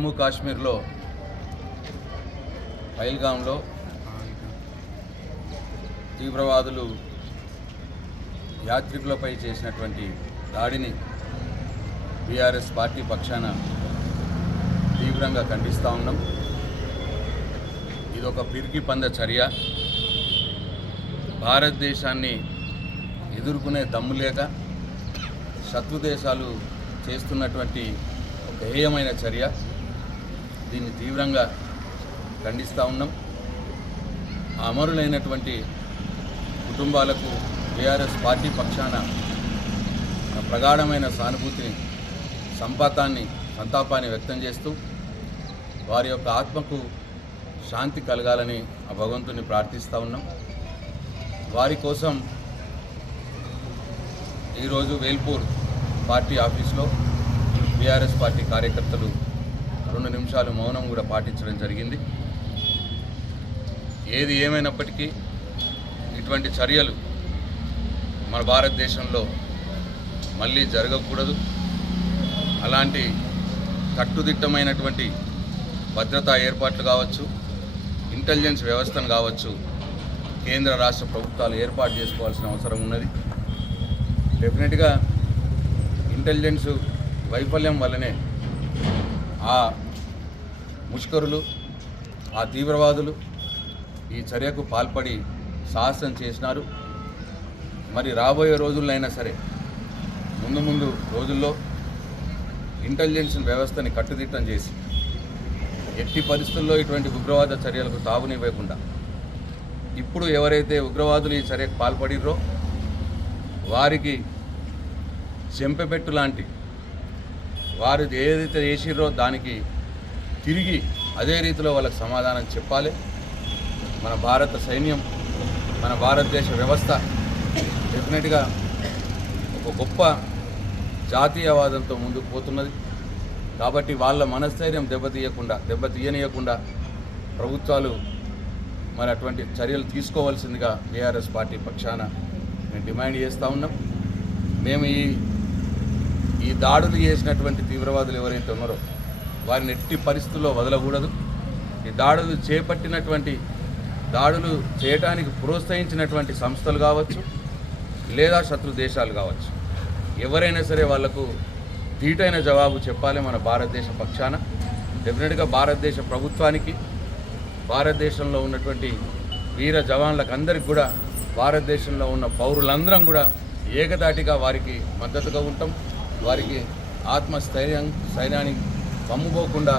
జమ్మూ కాశ్మీర్లో పహల్గాంలో తీవ్రవాదులు యాత్రికులపై చేసినటువంటి దాడిని బీఆర్ఎస్ పార్టీ పక్షాన తీవ్రంగా ఖండిస్తూ ఉన్నాం. ఇదొక పిరికి పంద చర్య. భారతదేశాన్ని ఎదుర్కొనే దమ్ము లేక శత్రు దేశాలు చేస్తున్నటువంటి ఒక హేయమైన చర్య. దీన్ని తీవ్రంగా ఖండిస్తూ ఉన్నాం. అమరులైనటువంటి కుటుంబాలకు బీఆర్ఎస్ పార్టీ పక్షాన ప్రగాఢమైన సానుభూతిని సంతాపాన్ని వ్యక్తం చేస్తూ వారి యొక్క ఆత్మకు శాంతి కలగాలని ఆ భగవంతుని ప్రార్థిస్తూ ఉన్నాం. వారి కోసం ఈరోజు వేల్పూర్ పార్టీ ఆఫీస్లో బీఆర్ఎస్ పార్టీ కార్యకర్తలు 2 నిమిషాలు మౌనం కూడా పాటించడం జరిగింది. ఏది ఏమైనప్పటికీ ఇటువంటి చర్యలు మన భారతదేశంలో మళ్ళీ జరగకూడదు. అలాంటి కట్టుదిట్టమైనటువంటి భద్రతా ఏర్పాట్లు కావచ్చు, ఇంటెలిజెన్స్ వ్యవస్థను కావచ్చు, కేంద్ర రాష్ట్ర ప్రభుత్వాలు ఏర్పాటు చేసుకోవాల్సిన అవసరం ఉన్నది. డెఫినెట్గా ఇంటెలిజెన్స్ వైఫల్యం వల్లనే ఆ ముష్కరులు, ఆ తీవ్రవాదులు ఈ చర్యకు పాల్పడి సాహసం చేసినారు. మరి రాబోయే రోజుల్లో అయినా సరే ముందు రోజుల్లో ఇంటెలిజెన్స్ వ్యవస్థని కట్టుదిట్టం చేసి ఎట్టి పరిస్థితుల్లో ఇటువంటి ఉగ్రవాద చర్యలకు తావునివ్వకుండా ఇప్పుడు ఎవరైతే ఉగ్రవాదులు ఈ చర్యకు పాల్పడిర్రో వారికి చెంపెపెట్టు లాంటి వారు ఏదైతే చేసిర్రో దానికి తిరిగి అదే రీతిలో వాళ్ళకి సమాధానం చెప్పాలి. మన భారత సైన్యం, మన భారతదేశ వ్యవస్థ డెఫినెట్గా ఒక గొప్ప జాతీయవాదంతో ముందుకు పోతున్నది. కాబట్టి వాళ్ళ మనస్థైర్యం దెబ్బతీయనీయకుండా ప్రభుత్వాలు మరి అటువంటి చర్యలు తీసుకోవాల్సిందిగా బీఆర్ఎస్ పార్టీ పక్షాన మేము డిమాండ్ చేస్తూ ఉన్నాం. మేము ఈ దాడులు చేసినటువంటి తీవ్రవాదులు ఎవరైతే ఉన్నారో వారిని ఎట్టి పరిస్థితుల్లో వదలకూడదు. ఈ దాడులు చేపట్టినటువంటి దాడులు చేయడానికి ప్రోత్సహించినటువంటి సంస్థలు కావచ్చు, లేదా శత్రు దేశాలు కావచ్చు, ఎవరైనా సరే వాళ్లకు ధీటైన జవాబు చెప్పాలి మన భారతదేశ పక్షాన. డెఫినెట్గా భారతదేశ ప్రభుత్వానికి, భారతదేశంలో ఉన్నటువంటి వీర జవాన్లకు అందరికి కూడా, భారతదేశంలో ఉన్న పౌరులందరం కూడా ఏకదాటిగా వారికి మద్దతుగా ఉంటాం. వారికి ఆత్మస్థైర్యానికి పమ్ముకోకుండా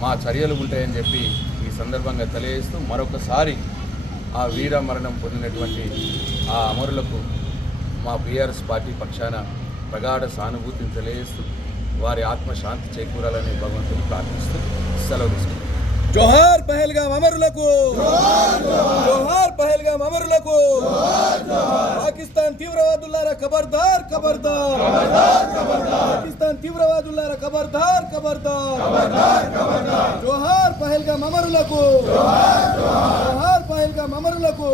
మా చర్యలు ఉంటాయని చెప్పి ఈ సందర్భంగా తెలియజేస్తూ మరొకసారి ఆ వీర మరణం పొందినటువంటి ఆ అమరులకు మా బీఆర్ఎస్ పార్టీ పక్షాన ప్రగాఢ సానుభూతిని తెలియజేస్తూ వారి ఆత్మశాంతి చేకూరాలని భగవంతుని ప్రార్థిస్తూ సెలవు తీసుకుంటాం. జోహార్ పహల్గాం అమరులకు, జోహార్ పహల్గాం అమరులకు. పాకిస్తాన్ తీవ్రవాదులారా ఖబర్దార్ ఖబర్దార్, పాకిస్తాన్ తీవ్రవాదులారా ఖబర్దార్ ఖబర్దార్. జోహార్ పహల్గాం అమరులకు, జోహార్ పహల్గాం అమరులకు.